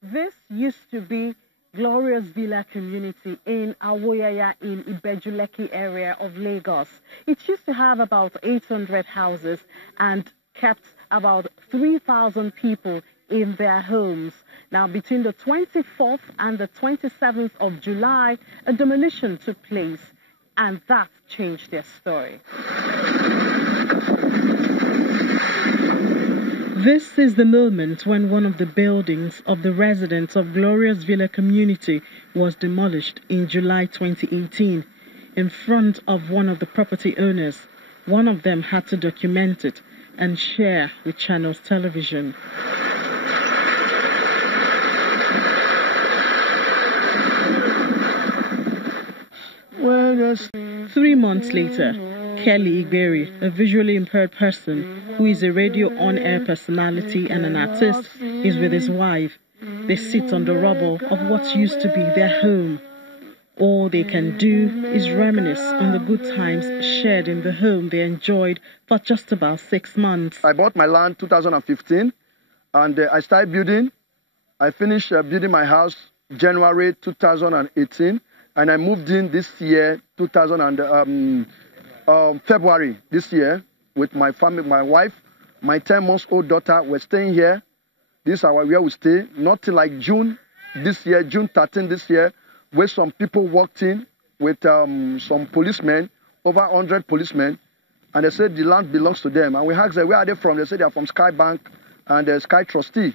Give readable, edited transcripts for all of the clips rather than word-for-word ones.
This used to be Glorious Villa community in Awoyaya in Ibejuleki area of Lagos. It used to have about 800 houses and kept about 3,000 people in their homes. Now, between the 24th and the 27th of July, a demolition took place, and that changed their story. This is the moment when one of the buildings of the residents of Glorious Villa community was demolished in July 2018 in front of one of the property owners. One of them had to document it and share with Channels Television. Well, 3 months later, Kelly Igberi, a visually impaired person who is a radio on-air personality and an artist, is with his wife. They sit on the rubble of what used to be their home. All they can do is reminisce on the good times shared in the home they enjoyed for just about 6 months. I bought my land 2015 and I started building. I finished building my house January 2018 and I moved in this year, February this year with my family, my wife, my 10-month-old daughter. We're staying here. This is where we stay. Not till like June this year, June 13 this year, where some people walked in with some policemen, over 100 policemen, and they said the land belongs to them. And we asked them, where are they from? They said they are from Sky Bank and the Sky Trustee.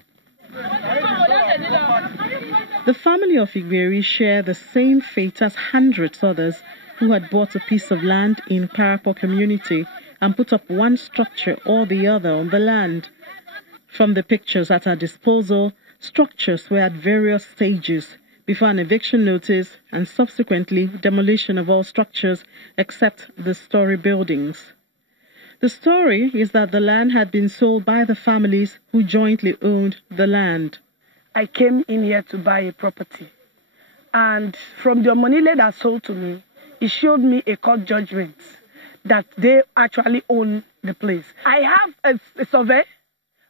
The family of Igberi share the same fate as hundreds others who had bought a piece of land in Parapo community and put up one structure or the other on the land. From the pictures at our disposal, structures were at various stages before an eviction notice and subsequently demolition of all structures except the story buildings. The story is that the land had been sold by the families who jointly owned the land. I came in here to buy a property, and from the money that sold to me, he showed me a court judgment that they actually own the place. I have a survey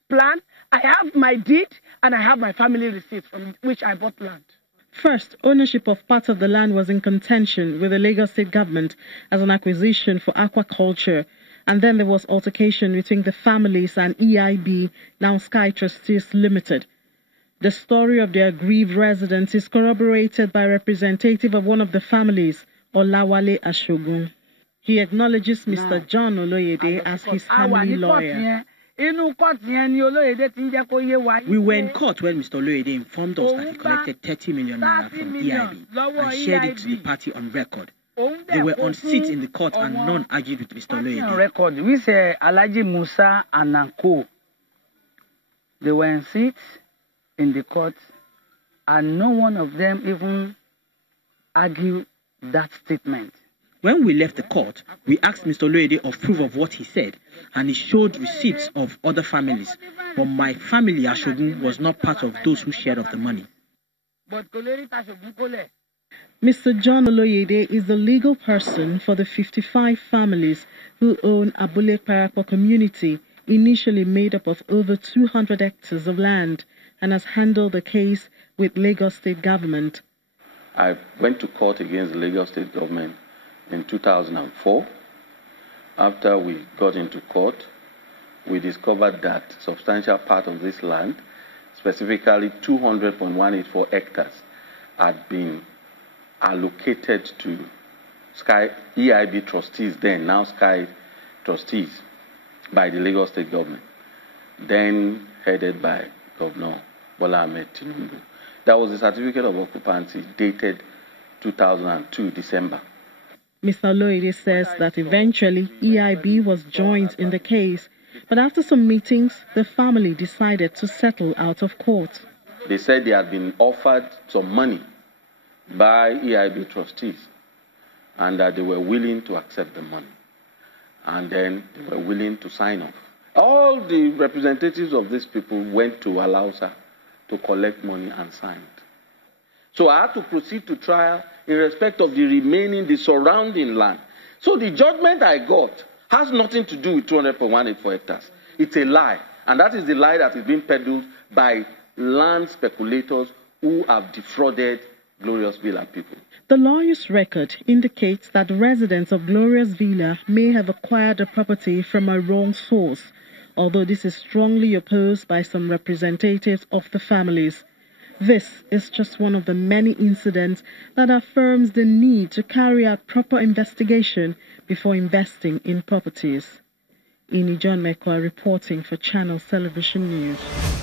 plan, I have my deed, and I have my family receipt from which I bought land. First, ownership of part of the land was in contention with the Lagos State government as an acquisition for aquaculture, and then there was altercation between the families and EIB, now Sky Trustees Limited. The story of the aggrieved residents is corroborated by a representative of one of the families, Olawale Ashogun. He acknowledges Mr. John Oloyede as his family lawyer. We were in court when Mr. Oloyede informed us that he collected 30 million naira from EIB and shared it to the party on record. They were on seats in the court and none argued with Mr. Oloyede. On record, we say Alhaji Musa and Nanko. They were in seats in the court and no one of them even argued that statement. When we left the court, we asked Mr. Oloyede of proof of what he said, and he showed receipts of other families. But my family, Ashogun, was not part of those who shared of the money. Mr. John Oloyede is the legal person for the 55 families who own Abule Parapo community, initially made up of over 200 hectares of land, and has handled the case with Lagos State government. I went to court against the Lagos State government in 2004. After we got into court, we discovered that substantial part of this land, specifically 200.184 hectares, had been allocated to Sky EIB trustees, then now Sky trustees, by the Lagos State government, then headed by Governor Bola Ahmed Tinubu. That was the certificate of occupancy dated 2002 December. Mr. Oloyede says that eventually EIB was joined in the case, but after some meetings, the family decided to settle out of court. They said they had been offered some money by EIB trustees and that they were willing to accept the money. And then they were willing to sign off. All the representatives of these people went to Alausa to collect money and signed. So I had to proceed to trial in respect of the surrounding land. So the judgment I got has nothing to do with 200.184 hectares. It's a lie. And that is the lie that is being peddled by land speculators who have defrauded Glorious Villa people. The lawyer's record indicates that residents of Glorious Villa may have acquired the property from a wrong source, although this is strongly opposed by some representatives of the families. This is just one of the many incidents that affirms the need to carry out proper investigation before investing in properties. Ini John Mekwa reporting for Channels Television News.